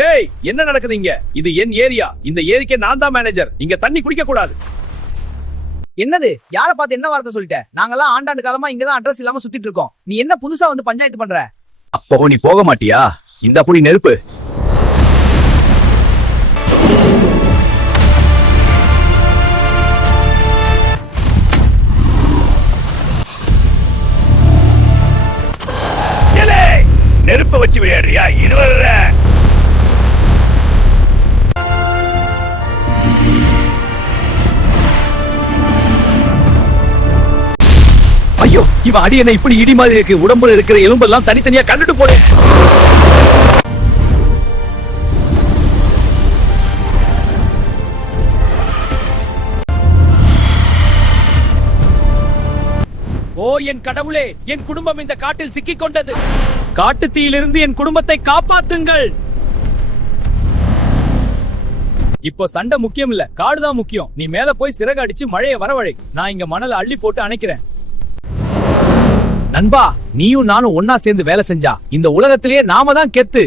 டேய், என்ன நடக்குது இங்க? இது என் ஏரியா. இந்த ஏரிக்கே நான் தான் மேனேஜர். இங்க தண்ணி குடிக்க கூடாது. என்னது? யார பார்த்து என்ன வார்த்தை சொல்லிட்ட? நாங்கெல்லாம் ஆண்டாண்டு காலமா இங்கதான் அட்ரஸ் இல்லாம சுத்திட்டு இருக்கோம். நீ என்ன புதுசா வந்து பஞ்சாயத்து பண்ற? அப்போ நீ போக மாட்டியா? இந்த புடி நெருப்பு. நெருப்ப வச்சு விளையாடுறியா? இது வர்ற ஐயோ, இவன் அடி என்ன இப்படி இடி மாதிரி இருக்கு. உடம்புல இருக்கிற எலும்பெல்லாம் தனித்தனியா கண்டுட்டு போடு. ஓ என் கடவுளே, என் குடும்பம் இந்த காட்டில் சிக்கிக் கொண்டது. காட்டு தீயிலிருந்து என் குடும்பத்தை காப்பாற்றுங்கள். இப்போ சண்டை முக்கியம் இல்ல, காடுதான் முக்கியம். நீ மேல போய் சிறகு அடிச்சு மழையை வரவழை. நான் இங்க மணலை அள்ளி போட்டு அணைக்கிறேன். நண்பா, நீயும் நானும் ஒன்னா சேர்ந்து வேலை செஞ்சா இந்த உலகத்திலேயே நாம தான் கெத்து.